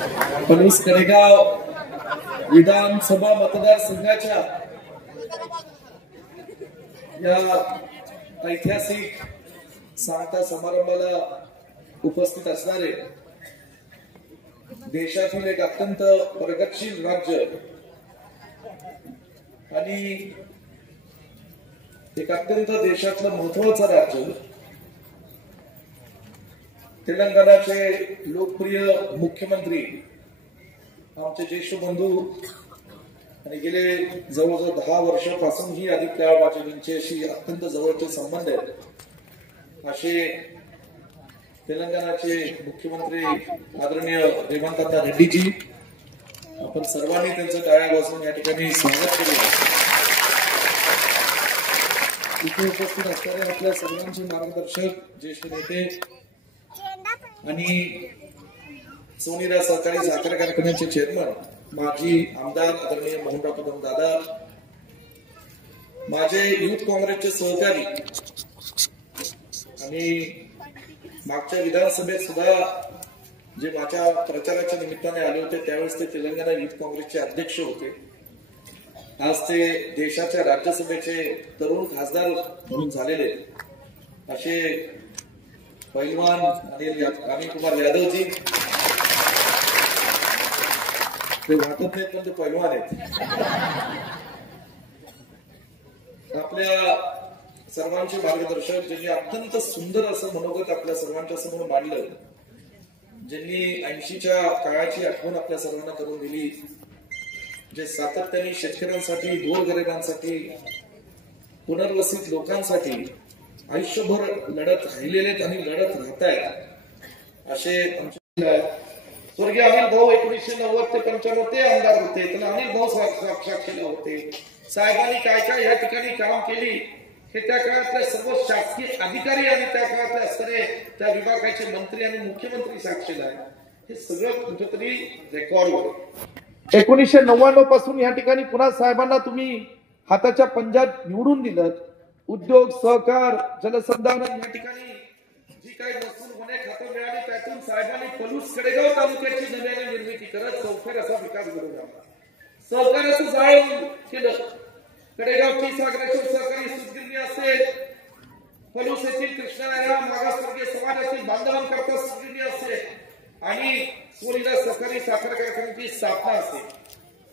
पलूस कडेगाव विधानसभा मतदारसंघाच्या या ऐतिहासिक सांगता समारंभाला उपस्थित असणारे देशातील एक अत्यंत प्रगतशील राज्य आणि एक अत्यंत देशातलं महत्वाचं राज्य तेलंगणाचे लोकप्रिय मुख्यमंत्री आमचे ज्येष्ठ बंधू आणि गेले जवळजवळ 10 वर्षापासून ही अधिक काळ माझ्यांच्याशी अत्यंत जवळचे संबंध आहेत असे तेलंगणाचे मुख्यमंत्री आदरणीय रेवंत रेड्डीजी, आपण सर्वांनी त्यांचं टाळ्या वाजवून या ठिकाणी स्वागत केले। इथे उपस्थित असणारे आपल्या सर्वांचे मार्गदर्शक ज्येष्ठ नेते आणि सोनीरा सहकारी साखर कारखान्याचे चेअरमन माजी आमदार आदरणीय मोहनराव कदम दादा, माझे युथ काँग्रेसचे सहकारी आणि मागच्या विधानसभेत सुद्धा जे माझ्या प्रचाराच्या निमित्ताने आले होते त्यावेळेस ते तेलंगणा युथ काँग्रेसचे अध्यक्ष होते। आज ते देशाच्या राज्यसभेचे तरुण खासदार म्हणून झालेले असे पैलवान अनिल कुमार यादवजी, ते वाटत नाहीत पण ते पैलवान आहेत। आपल्या सर्वांचे मार्गदर्शक ज्यांनी अत्यंत सुंदर असं मनोगत आपल्या सर्वांच्या समोर मांडलं, ज्यांनी 80च्या काळाची आठवण आपल्या सर्वांना करून दिली, जे सातत्याने शेतकऱ्यांसाठी, गोरगरिबांसाठी, पुनर्वसित लोकांसाठी आयुष्यभर लढत राहिलेले आणि लढत राहतायत असे स्वर्गीय अनिल भाऊ 1990 ते 95 ते आमदार होते। त्यांना अनिल भाऊ साक्षात केले होते। साहेबांनी काय काय या ठिकाणी काम केली हे त्या काळातले सर्व शासकीय अधिकारी आणि त्या काळातले असणारे त्या विभागाचे मंत्री आणि मुख्यमंत्री साक्षीदार आहे। हे सगळं कुठेतरी रेकॉर्डवर 1999 पासून या ठिकाणी पुन्हा साहेबांना तुम्ही हाताच्या पंजात निवडून दिलं। उद्योग, सहकार, जलसंधारण या ठिकाणी जी काही महसूल होणे खातं मिळाली त्यातून साहेबांनी पलूस कडेगाव तालुक्याची नव्याने निर्मिती करत चौफेर असा विकास घडवून आणला। सहकार्याचं जाळं केलं। कडेगावची सागरेश्वर सहकारी सूतगिरणी असेल, पलूस येथील कृष्णाराया मागासवर्गीय समाजातील बांधवांकरता सूतगिरणी असेल आणि सोनीरा सहकारी साखर कारखान्याची स्थापना असेल,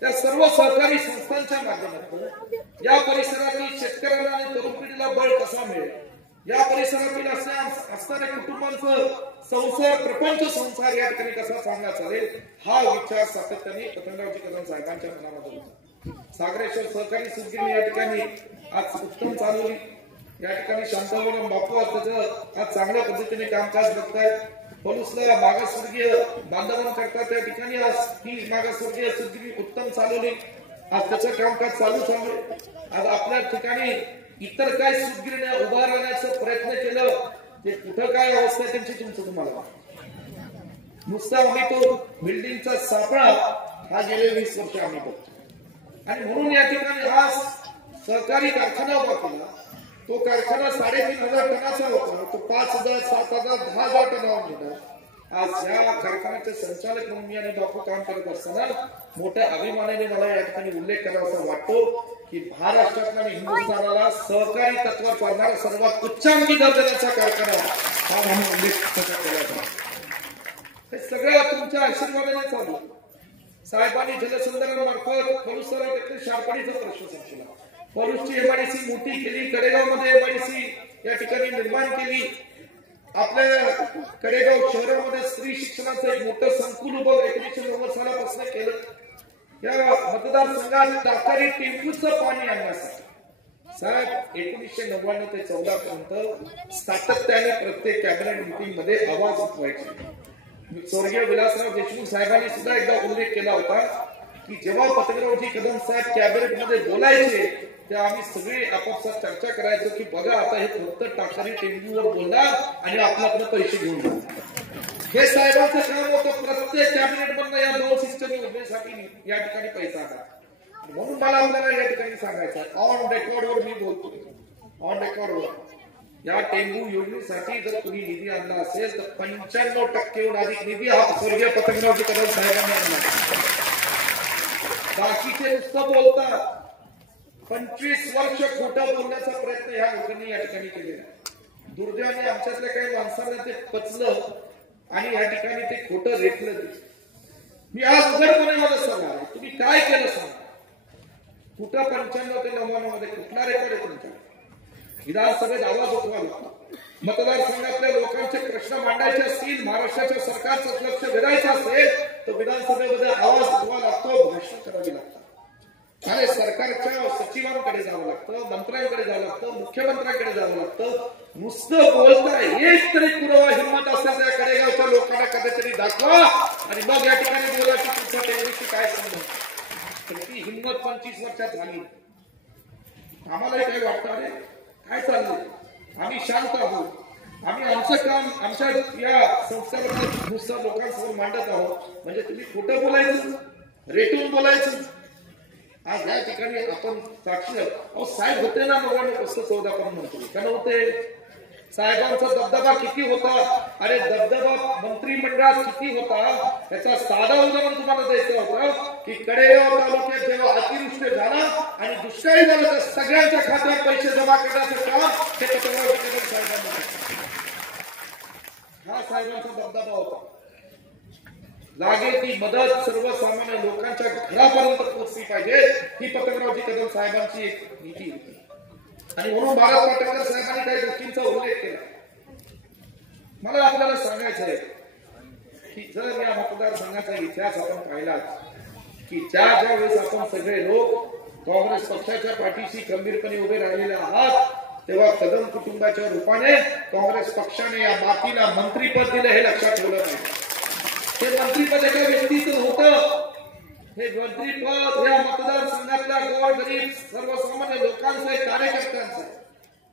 त्या सर्व सहकारी संस्थांच्या माध्यमातून या परिसरातील शेतकऱ्यांना आणि तरुण पिढीला बळ कसा मिळेल, या परिसरातील असणाऱ्या कुटुंबांचं संसार, प्रपंच संसार या ठिकाणी कसा चांगला चालेल हा विचार सातत्याने पतंगरावजी कदम साहेबांच्या मनामध्ये होता। सागरेश्वर सहकारी सूतगिरणी या ठिकाणी आज उत्तम चालवली। या ठिकाणी शांताराम बापू त्याचं आज चांगल्या पद्धतीने कामकाज बघतायत। पलूसला मागासवर्गीय बांधवांकरता त्या ठिकाणी आज ही मागासवर्गीय सूतगिरणी उत्तम चालवली। आज त्याचं कामकाज चालूच आहे। आज आपल्या ठिकाणी इतर काय सूतगिरण्या उभारण्याचा प्रयत्न केलं ते कुठं काय अवस्था आहे त्यांची तुमचं तुम्हाला नुसता आम्ही तो बिल्डिंगचा सापळा हा गेले 20 वर्ष आम्ही बघतो आणि म्हणून या ठिकाणी आज सहकारी कारखाना उभा केला। तो कारखाना 3500 टनाचा होता, तो 5000, 7000, 10000 टनावर गेला। आज या कारखान्याचे संचालक म्हणून मी आणि बापू काम करत असताना मोठ्या अभिमानाने मला या ठिकाणी उल्लेख करावा वाटतो की महाराष्ट्रात आणि हिंदुस्थानाला सहकारी तत्वावर चालणारा सर्वात उच्चांकी दर्जाचा कारखाना हा म्हणून उल्लेख केला होता। हे सगळं तुमच्या आशीर्वादाने चालू। साहेबांनी जलसंधारण मार्फत पलूस तालुक्यातील शारपाडीचा प्रश्न संपला। पलूसची एमआयडीसी मोठी केली। कडेगावमध्ये एमआयडीसी या ठिकाणी निर्माण केली। आपल्या कडेगाव शहरामध्ये स्त्री शिक्षणाचं एक मोठं संकुल उभं 1990 सालापासून केलं। या मतदारसंघात टाकारी टेम्पूचं पाणी आणण्यासाठी साहेब 1999 ते 14 पर्यंत सातत्याने प्रत्येक कॅबिनेट मीटिंग मध्ये आवाज उठवायचे। स्वर्गीय विलासराव देशमुख साहेबांनी सुद्धा एकदा उल्लेख केला होता की जेव्हा पतंगरावजी कदम साहेब कॅबिनेट मध्ये बोलायचे तेव्हा आम्ही सगळे आपापसात चर्चा करायचो की बघा आता हे फक्त टाकारी टेम्पूवर बोलणार आणि आपल्याकडे पैसे घेऊन जाणार। हे साहेबांचं काम होतं प्रत्येक कॅबिनेट मधून या 2 सिस्टम योजनेसाठी या ठिकाणी पैसा आला। म्हणून मला आपल्याला या ठिकाणी सांगायचं ऑन रेकॉर्डवर मी बोलतो, ऑन रेकॉर्डवर या टेंबू योजनेसाठी जर तुम्ही निधी आणला असेल तर 95% अधिक निधी हा स्वर्गीय पतंगरावजी कदम साहेबांनी आणला. बाकीचे नुसतं बोलतात. 25 वर्ष खोटं बोलण्याचा प्रयत्न ह्या लोकांनी या ठिकाणी केलेला. दुर्दैवाने आमच्यातल्या काही माणसांना ते पचलं आणि या ठिकाणी ते खोटं रेटलं. मी आज उघडपणे मला सांगणार तुम्ही काय केलं सांगा. कुठं 95 ते 99 मध्ये कुठला रेकॉर्ड आहे तुमचा? विधानसभेत आवाज उठवा लागतो. मतदारसंघातल्या लोकांचे प्रश्न मांडायचे असतील, महाराष्ट्राच्या सरकारचं लक्ष वेधायचं असेल तर विधानसभेमध्ये आवाज उठवा लागतो, भाषण करावी लागतात. अरे सरकारच्या सचिवांकडे जावं लागतं, मंत्र्यांकडे जावं लागतं, मुख्यमंत्र्यांकडे जावं लागतं. नुसतं बोलता एक तरी पुरावा हिंमत असेल त्या कडेगावच्या लोकांना कधीतरी दाखवा आणि मग या ठिकाणी बोलायची तुमच्या टेक्निकची काय संबंध. तर ती हिंमत 25 वर्षात झाली. आम्हालाही काही वाटतं अरे काय चाललंय, आम्ही शांत आहोत, आम्ही आमचं काम आमच्या या संस्कारात नुसतं लोकांसमोर मांडत आहोत. म्हणजे तुम्ही खोटं बोलायचं, रेटून बोलायचं. आज या ठिकाणी आपण साक्षी अहो साहेब होते ना लोकांनी कसं 14 म्हणतो का नव्हते. साहेबांचा दबदबा किती होता. अरे दबदबा मंत्रिमंडळात किती होता त्याचा साधा उदाहरण तुम्हाला द्यायचं होतं की कडेगाव तालुक्यात जेव्हा अतिवृष्टी झाला आणि दुष्काळी झालं तर सगळ्यांच्या खात्यात पैसे जमा करण्याचं काम हे पतंगरावजी कदम साहेबांनी. हा साहेबांचा दबदबा होता. लागेल ती मदत सर्वसामान्य लोकांच्या घरापर्यंत पोहोचली पाहिजे ही पतंगरावजी कदम साहेबांची एक नीती होती. आणि म्हणून भारत पाटणकर साहेबांनी काही गोष्टींचा उल्लेख केला. मला आपल्याला सांगायचं आहे की जर या मतदारसंघाचा इतिहास आपण पाहिला की ज्या वेळेस आपण सगळे लोक काँग्रेस पक्षाच्या पाठीशी खंबीरपणे उभे राहिलेले आहात तेव्हा कदम कुटुंबाच्या रूपाने काँग्रेस पक्षाने या मातीला मंत्रीपद दिलं हे लक्षात ठेवलं पाहिजे. हे मंत्रीपद एका व्यक्तीचं होतं. हे मंत्रीपद या मतदारसंघातल्या गोरगरीब सर्वसामान्य लोकांचं कार्यकर्त्यांचं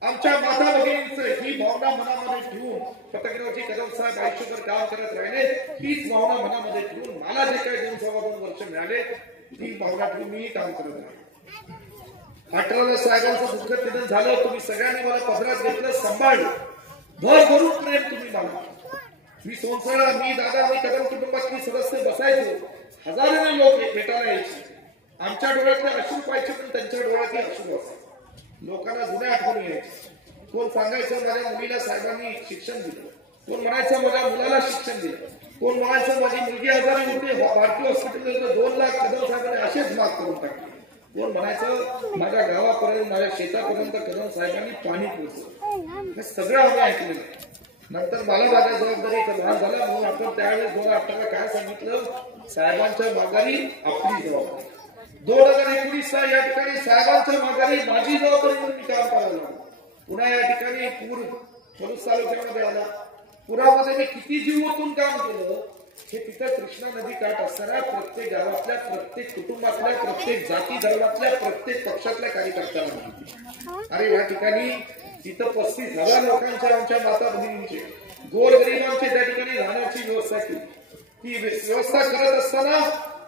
आमच्या माता भगिनींचं ही भावना मनामध्ये ठेवून पतंगरावजी कदम साहेब आयुष्यभर काम करत राहिले. हीच भावना मनामध्ये ठेवून मला जे काही 2-2.25 वर्ष मिळाले ती भावना ठेवून मी काम करत राहिले. 18 साहेबांचं दुःखद निधन झालं. तुम्ही सगळ्यांनी मला पदरात घेतलं, सांभाळलं, भर भरून प्रेम तुम्ही मला. मी सोनसळा, मी दादा, मी कदम कुटुंबातली सदस्य बसायचो. हजारोने लोक भेटायला यायचे. आमच्या डोळ्यातले अश्रू पाहिजे पण त्यांच्या डोळ्यातले अश्रू असायचे. लोकांना जुन्या आठवणी यायचे. कोण सांगायचं माझ्या मुलीला साहेबांनी शिक्षण दिलं, कोण म्हणायचं माझ्या मुलाला शिक्षण दिलं, कोण म्हणायचं माझी मुलगी आजारी होते भारतीय हॉस्पिटल 2 लाख कदम साहेबांनी असेच माफ करून टाकले, कोण म्हणायचं माझ्या गावापर्यंत माझ्या शेतापर्यंत कदम साहेबांनी पाणी पोहोचलं. हे सगळं आम्ही ऐकलेलं. नंतर मला माझ्या जबाबदारीचा लहान झाला म्हणून आपण त्यावेळेस 2018 काय सांगितलं, साहेबांच्या माघारी आपली जबाबदारी. 2019 या ठिकाणी साहेबांच्या माघारी माझी जबाबदारी म्हणून मी काम करायला लागलो. पुन्हा या ठिकाणी पूर पलूस तालुक्यामध्ये आला. पुरामध्ये मी किती जीव ओतून काम केलं हे तिथं कृष्णा नदी काठ असणाऱ्या प्रत्येक गावातल्या, प्रत्येक कुटुंबातल्या, प्रत्येक जाती धर्मातल्या, प्रत्येक पक्षातल्या कार्यकर्त्यांना. अरे या ठिकाणी तिथं 35,000 लोकांच्या आमच्या माता भगिनींचे गोरगरिबांचे त्या ठिकाणी राहण्याची व्यवस्था केली. ती व्यवस्था करत असताना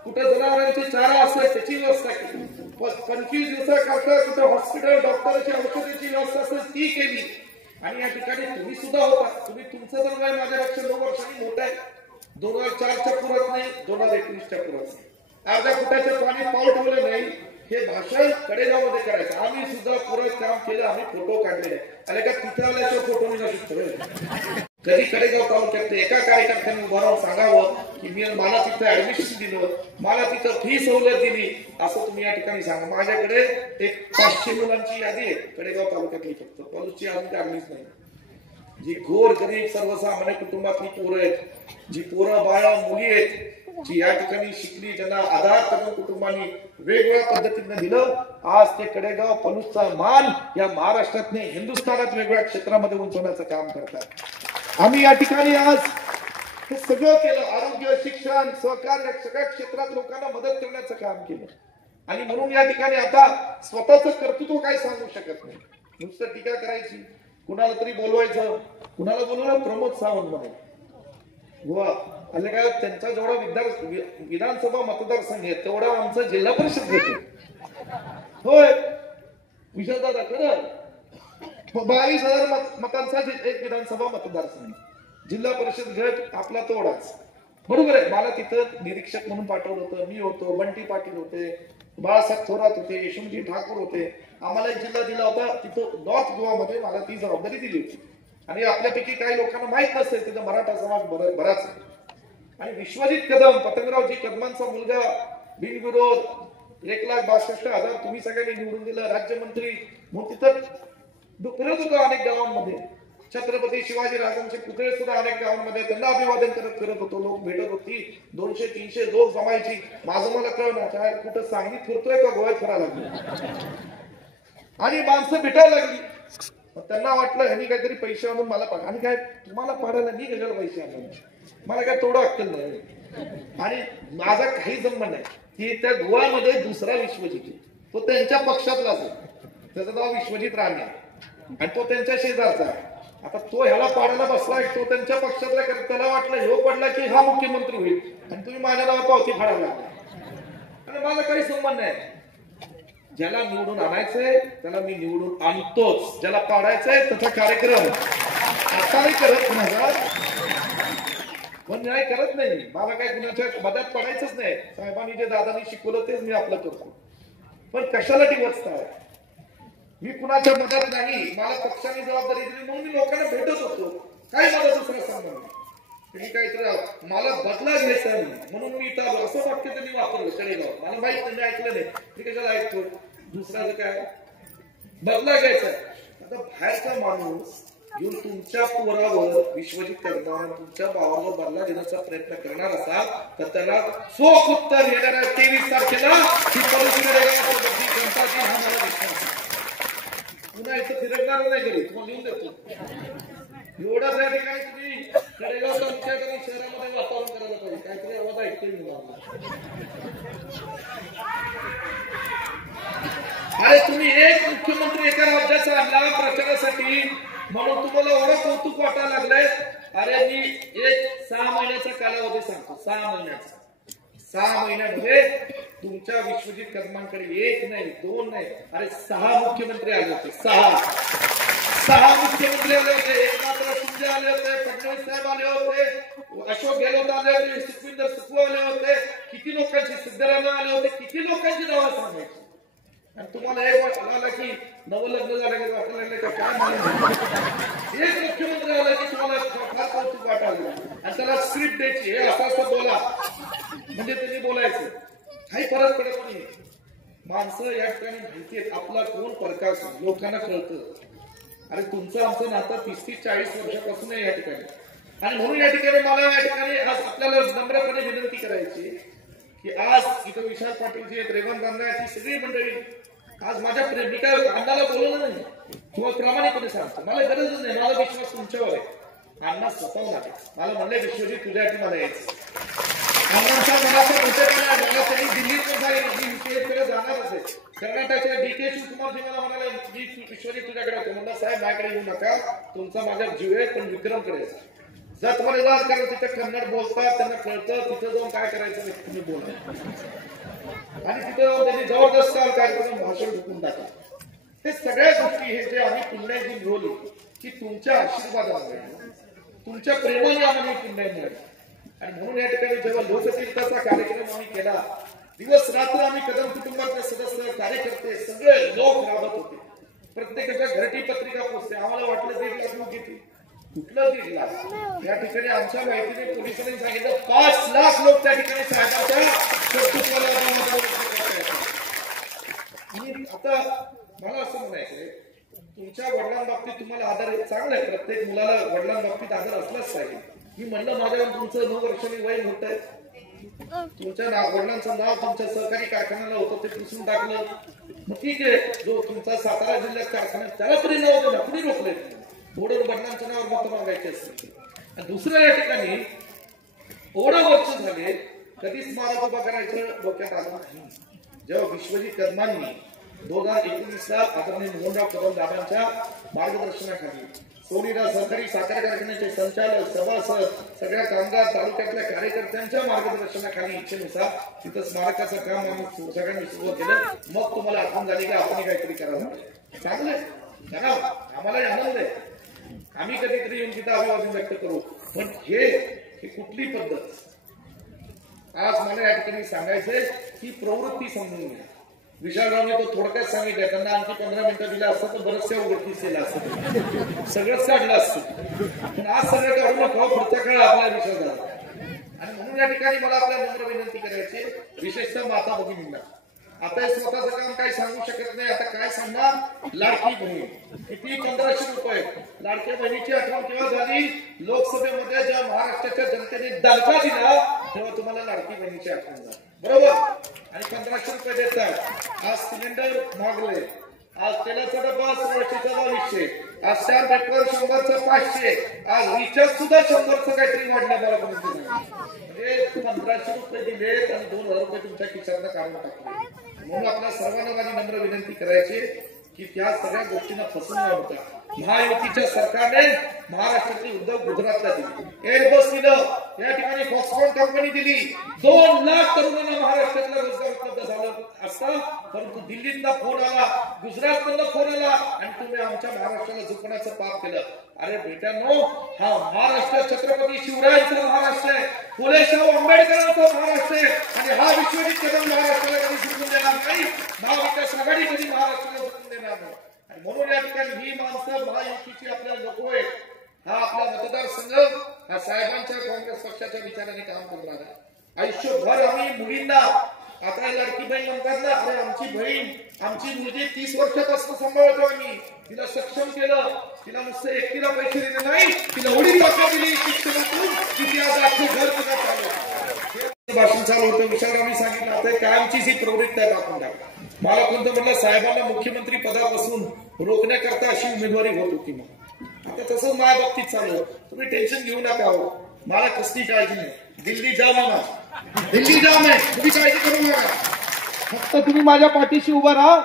कुठं जनावरांचे चारा असेल त्याची व्यवस्था केली. 25 दिवसाकरता कुठं हॉस्पिटल डॉक्टरची औषधाची व्यवस्था असेल ती केली. आणि या ठिकाणी तुम्ही सुद्धा होता. तुम्ही तुमचं तर वय माझ्यापेक्षा 9 वर्षांनी मोठं आहे. 2004च्या पुरात नाही, 2019च्या पुरात नाही. अर्ध्या फुटाचं पाणी पाऊल ठेवलं नाही. हे भाषण कडेगाव मध्ये करायचं. आम्ही सुद्धा पुरत काम केलं. आम्ही फोटो काढलेले. अरे का तिथे आल्याशिवाय फोटो निघू शकतो. कधी कडेगाव तालुक्यात एका कार्यकर्त्याने उभं राहून सांगावं की मी मला तिथं ऍडमिशन दिलं, मला तिथं फी सवलत दिली असं तुम्ही या ठिकाणी सांगा. माझ्याकडे एक 500 मुलांची यादी आहे कडेगाव तालुक्यातली, फक्त पलूसची अजून काढलीच नाही. जी गोर गरीब सर्वसामान्य कुटुंबातली पोरं आहेत, जी पोरं बाळा मुली आहेत, जी या ठिकाणी शिकली, ज्यांना आधार करून कुटुंबांनी वेगवेगळ्या पद्धतीने दिलं. आज ते कडेगाव पलूसचा मान या महाराष्ट्रात नाही हिंदुस्थानात वेगवेगळ्या क्षेत्रामध्ये उंचवण्याचं काम करतात. आम्ही या ठिकाणी आज हे सगळं केलं. आरोग्य, शिक्षण, सहकार्य सगळ्या क्षेत्रात लोकांना मदत करण्याचं काम केलं. आणि म्हणून या ठिकाणी आता स्वतःचं कर्तृत्व काही सांगू शकत नाही. नुसतं टीका करायची, कुणाला तरी बोलवायचं. कुणाला बोलवलं? प्रमोद सावंत म्हणून गोवा आले काय, त्यांचा जेवढा विधानसभा मतदारसंघ आहे तेवढा आमचा जिल्हा परिषद घेतो. होय विशालदादा खरं 22,000 मतांचा एक विधानसभा मतदारसंघ, जिल्हा परिषद गट आपला तोडाच. बरोबर आहे. मला तिथं निरीक्षक म्हणून पाठवलं होतं. मी होतो, बंटी पाटील होते, बाळासाहेब थोरात होते, यशवंतजी ठाकूर होते. आम्हाला एक जिल्हा दिला होता. तिथं नॉर्थ गोवामध्ये मला ती जबाबदारी दिली होती. आणि आपल्यापैकी काही लोकांना माहित नसेल तिथं मराठा समाज बराच आहे. आणि विश्वजित कदम, पतंगरावजी कदमांचा मुलगा, बिनविरोध 1,62,000 तुम्ही सगळ्यांनी निवडून दिलं, राज्यमंत्री म्हणून तिथं फिरत होतो अनेक गावांमध्ये. छत्रपती शिवाजी राजांचे पुतळे सुद्धा अनेक गावांमध्ये, त्यांना अभिवादन करत फिरत होतो. लोक भेटत होती, 200-300 लोक जमायची. माझं मला कळलं काय कुठं सांगलीत फिरतोय का गोव्यात फिरायला लागलो. आणि माणसं भेटायला लागली. त्यांना वाटलं ह्यांनी काहीतरी पैसे आणून मला पाड. आणि काय तुम्हाला पाडायला मी कशाला पैसे आणून, मला काय थोडं अक्कल नाही. आणि माझा काही जन्म नाही की त्या गोव्यामध्ये दुसरा विश्वजित, तो त्यांच्या पक्षातलाच आहे, त्याचं नाव विश्वजित राणे आणि तो त्यांच्या शेजारचा आहे. आता तो ह्याला पाडायला बसलाय, तो त्यांच्या पक्षातला, त्याला वाटलं ह्यो पडला की हा मुख्यमंत्री होईल आणि तुम्ही माझ्या नावात पावती फाडायला लागला. आणि माझा काही संबंध नाही. ज्याला निवडून आणायचंय त्याला मी निवडून आणतोच, ज्याला पाडायचंय त्याचा कार्यक्रम आता नाही करत, कुणाचा पण न्याय करत नाही. मला काही कुणाच्या मदत पडायचंच नाही. साहेबांनी जे दादांनी शिकवलं तेच मी आपलं करतो. पण कशाला टिवचताय? मी कुणाच्या मदत नाही, मला पक्षाने जबाबदारी दिली म्हणून मी लोकांना भेटत होतो. काय मला दुसरा संबंध तुम्ही काहीतरी मला बदला घ्यायचा म्हणून मी इथं आलो, असं वाक्य त्यांनी वापरलं कडेगाव. मला माहित त्यांनी ऐकलं नाही, मी कशाला ऐकतो. दुसऱ्याचं काय बदला घ्यायचा. आता बाहेरचा माणूस येऊन तुमच्या पोरावर, विश्वजित करणार, तुमच्या भावावर बदला घेण्याचा प्रयत्न करणार असाल तर त्याला चोख उत्तर येणाऱ्या 23 तारखेला ही जनता जी हा मला विश्वास. पुन्हा इथं फिरकणार नाही घरी, तुम्हाला लिहून देतो. एवढं त्या ठिकाणी तुम्ही कडेगाव तालुक्यात आणि शहरामध्ये वातावरण करायला पाहिजे. काहीतरी आवाज ऐकतोय मी. अरे तुम्ही एक मुख्यमंत्री एका राज्याचा आणला प्रचारासाठी म्हणून तुम्हाला एवढं कौतुक वाटायला लागलंय. अरे मी एक 6 महिन्याचा कालावधी सांगतो. 6 महिन्याचा. 6 महिन्यामध्ये तुमच्या विश्वजित कदमांकडे 1 नाही 2 नाही, अरे 6 मुख्यमंत्री आले होते. 6 मुख्यमंत्री आले होते. एकनाथ शिंदे आले होते, फडणवीस साहेब आले होते, अशोक गेहलोत आले होते, सुखविंदर सुखू आले होते. किती लोकांची, सिद्धरामय्या आले होते. किती लोकांची नावं सांगायची. आणि तुम्हाला एक आला की नवलग्न झालं की वाटायला लागलं का काय म्हणून एक मुख्यमंत्री आला की तुम्हाला फार कौतुक वाटायला आणि त्याला स्क्रिप्ट द्यायची, हे असं असं बोला म्हणजे त्यांनी बोलायचं. काही फरक पडत नाही. माणसं या ठिकाणी माहिती आहेत आपला कोण प्रकाश लोकांना कळतं. अरे तुमचं आमचं नातं 30-40 वर्षापासून आहे या ठिकाणी. आणि म्हणून या ठिकाणी मला या ठिकाणी आज आपल्याला नम्रपणे विनंती करायची की आज इथं विशाल पाटीलची, रेवंत दांडाची सगळी मंडळी आज माझ्या प्रेमिका अण्णाला बोलवलं नाही किंवा प्रामाणिकपणे सांगतो. मला गरजच नाही, माझा विश्वास तुमच्यावर आहे. अण्णा स्वतःहून आले. मला म्हणले विश्वजित तुझ्यासाठी मला यायचं. अण्णांच्या मनाचा मोठेपणा आहे. मला त्यांनी दिल्लीत पण सांगितलं की युपीएसकडे जाणारच आहे. कर्नाटकच्या DK शिवकुमारजी मला म्हणाले मी विश्वजित तुझ्याकडे होतो. म्हणलं साहेब माझ्याकडे येऊ नका, तुमचा माझा जीव आहे, पण विक्रमकडे जर तुम्हाला इलाज करायचं तिथे कन्नड बोलतात, त्यांना कळतं, तिथं जाऊन काय करायचं तुम्ही बोला. आणि तिथे जाऊन त्यांनी जबरदस्त कार्यक्रम भाषण ठोकून टाकलं. हे सगळ्या गोष्टी हे जे आम्ही पुण्याची मिळवली की तुमच्या आशीर्वादामुळे, तुमच्या प्रेमाने आम्हाला पुण्य मिळाली. आणि म्हणून या ठिकाणी जेव्हा लोकतीर्थाचा कार्यक्रम आम्ही केला, दिवस रात्र आम्ही कदम कुटुंबातले सदस्य, कार्यकर्ते सगळे लोक राबत होते. प्रत्येकाच्या घरटी पत्रिका पोहोचते. आम्हाला वाटलं 1.5 लाख लोक येतील. कुठलं 1.5 लाख? या ठिकाणी आमच्या माहितीने पोलिसांनी सांगितलं 5 लाख लोक त्या ठिकाणी साहेबांच्या कर्तृत्वाला. आणि आता मला असं म्हणायचंय तुमच्या वडिलांबाबतीत तुम्हाला आदर चांगला आहे. प्रत्येक मुलाला वडिलांबाबतीत आदर असलाच पाहिजे. मी म्हणलं माझ्या तुमचं 9 वर्षांनी वय होत आहे. तुमच्या वडिलांचं नाव तुमच्या सहकारी कारखान्याला होतं ते पुसून टाकलं. मग ठीक आहे, जो तुमचा सातारा जिल्ह्यात कारखाना त्याला तरी नाव होतं ना, कुणी रोखलंय? थोडं वडिलांच्या नावावर मत मागायचे असते. आणि दुसरं या ठिकाणी एवढं वर्ष झाले कधी स्मारक उभा करायचं डोक्यात आलं नाही. जेव्हा विश्वजित कदमांनी 2019ला आदरणीय मोहनराव कदम दादांच्या मार्गदर्शनाखाली सोनीरा सहकारी साखर कारखान्याचे संचालक, सभासद, सगळ्या कामगार, तालुक्यातल्या कार्यकर्त्यांच्या मार्गदर्शनाखाली इच्छेनुसार तिथं स्मारकाचं काम आम्ही सगळ्यांनी सुरुवात केलं. मग तुम्हाला आठवण झाली की आपण काहीतरी करावं. चांगलं कारण आम्हाला आनंद आहे, आम्ही कधीतरी येऊन तिथं अभिवादन व्यक्त करू, पण हे कुठली पद्धत? आज मला या ठिकाणी सांगायचंय की प्रवृत्ती समजून घ्या. विशालरावने तो थोडक्यात सांगितलं, त्यांना आणखी 15 मिनिटं दिलं असतं तर बरंचशा उघडकीस केलं असतं, सगळंच काढलं असतं. पण आज सगळं काढू नका, पुढचा काळ आपला विषय झाला. आणि म्हणून या ठिकाणी मला आपल्या नम्र विनंती करायची, विशेषतः माता भगिनींना, आता हे स्वतःचं काम काही सांगू शकत नाही, आता काय सांगणार? लाडकी बहीण किती 1500 रुपये. लाडक्या बहिणीची आठवण केव्हा झाली? लोकसभेमध्ये जेव्हा महाराष्ट्राच्या जनतेने दणका दिला तेव्हा तुम्हाला लाडकी बहिणीची आठवण झाली, बरोबर? आणि 1500 रुपये देतात. आज सिलेंडर मागले, आज तेलाचा डब्बा 1600, आज स्टॅम्प पेपर 100चं 500, आज रिचार्ज सुद्धा 100चं काहीतरी वाढलं. मला कोणी म्हणजे 1500 रुपये दिलेत आणि 2000 रुपये तुमच्या खिशातनं काढून टाकले. म्हणून आपल्या सर्वांना माझी नम्र विनंती करायची की त्या सगळ्या गोष्टींना फसून न होता महायुतीच्या सरकारने महाराष्ट्रातली उद्योग गुजरातला दिली, एअरबस दिलं, या ठिकाणी फॉक्सकॉन कंपनी दिली, 2 लाख तरुणांना महाराष्ट्रातला रोजगार उपलब्ध झाला असता. परंतु दिल्लीतला फोन आला, गुजरातमधला फोन आला आणि तुम्ही आमच्या महाराष्ट्राला झुकण्याचं पाप केलं. अरे बेटांनो, हा महाराष्ट्र छत्रपती शिवरायांचा महाराष्ट्र आहे, फुले शाहू आंबेडकरांचा महाराष्ट्र आहे आणि हा विश्वजित कदम महाराष्ट्राला कधी झुकून देणार नाही, महाविकास आघाडी कधी महाराष्ट्राला झुकून देणार नाही. आणि म्हणून या ठिकाणी ही माणसं महायुतीची आपल्याला नको आहे. हा आपला मतदारसंघ हा साहेबांच्या काँग्रेस पक्षाच्या विचाराने काम करणार आहे. आयुष्यभर आम्ही मुलींना, आता लाडकी बहीण म्हणतात ना, अरे आमची बहीण, आमची मुलगी 30 वर्षापासून सांभाळतो आम्ही, तिला सक्षम केलं, तिला नुसतं एकटीला पैसे दिले नाही, तिला एवढी ताकद दिली शिक्षणातून की ती आज अख्खं घर बघा चालू. भाषण चालू होतं, विचारांनी सांगितलं आता कायमचीच ही प्रवृत्ती आहे आपण टाका. मला कोणतं म्हटलं, साहेबांना मुख्यमंत्री पदापासून रोखण्याकरता अशी उमेदवारी होत होती. मग आता तसंच माझ्या बाबतीत चालू, तुम्ही टेन्शन घेऊ नका हो, मला कसली काळजी नाही. दिल्ली जाम आहे, दिल्ली जाम आहे, तुम्ही काळजी करू नका. फक्त तुम्ही माझ्या पाठीशी उभा राहा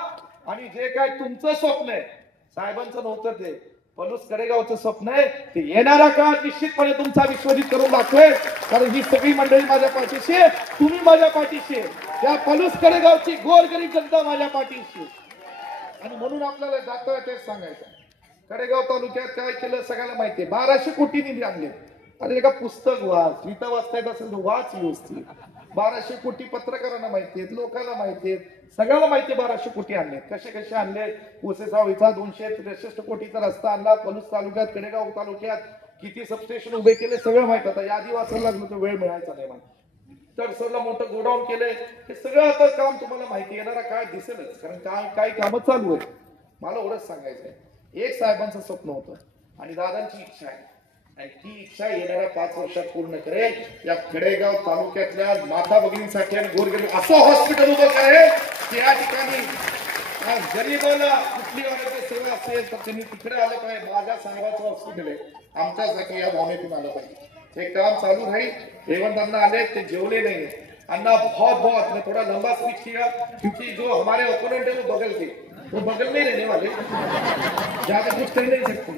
आणि जे काय तुमचं स्वप्न आहे, साहेबांचं नव्हतं ते, पलूस कडेगावचं स्वप्न आहे, ते येणारा काळ निश्चितपणे तुमचा विश्वजित करून दाखवेल. कारण ही सगळी मंडळी माझ्या पाठीशी आहे, तुम्ही माझ्या पाठीशी आहे, त्या पलूस कडेगावची गोरगरीब जनता माझ्या पाठीशी. आणि म्हणून आपल्याला जातोय तेच सांगायचं, कडेगाव तालुक्यात काय केलं सगळ्याला माहितीये, 1200 कोटी निधी आणले. आणि एका पुस्तक वाच, लिहिता वाचता येत असेल तर वाच व्यवस्थित. 1200 कोटी पत्रकारांना माहिती आहेत, लोकांना माहिती आहेत, सगळ्याला माहिती 1200 कोटी आणले. कसे कसे आणले? पुसेसावळीचा 263 कोटीचा रस्ता आणला, पलूस तालुक्यात, कडेगाव तालुक्यात किती सबस्टेशन उभे केले सगळं माहित. आता यादी वाचायला लागलो तर वेळ मिळायचा नाही मला. तडसरला मोठं गोडाऊन केलंय, हे सगळं आता काम तुम्हाला माहिती, येणारा काय दिसेलच, कारण काही कामं चालू आहे. मला एवढंच सांगायचंय, एक साहेबांचं स्वप्न होतं आणि दादांची इच्छा आहे, आणि ती इच्छा येणाऱ्या 5 वर्षात पूर्ण करेल. या कडेगाव तालुक्यातल्या माता भगिनींसाठी आणि गोरगरीब असं हॉस्पिटल उभं करेल की या ठिकाणी गरीबाला कुठली आरोग्य सेवा असेल तर त्यांनी तिकडे आलं पाहिजे. माझ्या साहेबाचं हॉस्पिटल आहे, आमच्यासाठी या भावनेतून आलं पाहिजे. हे काम चालू राहील. रेवंत अण्णा आले, ते जेवले नाही. अन्ना बहुत मैं थोड़ा लंबा स्पीच किया क्योंकि जो हमारे ओपोनेंट है वो बगल के, वो बगल में रहने वाले, ज्यादा कुछ कर नहीं सकते.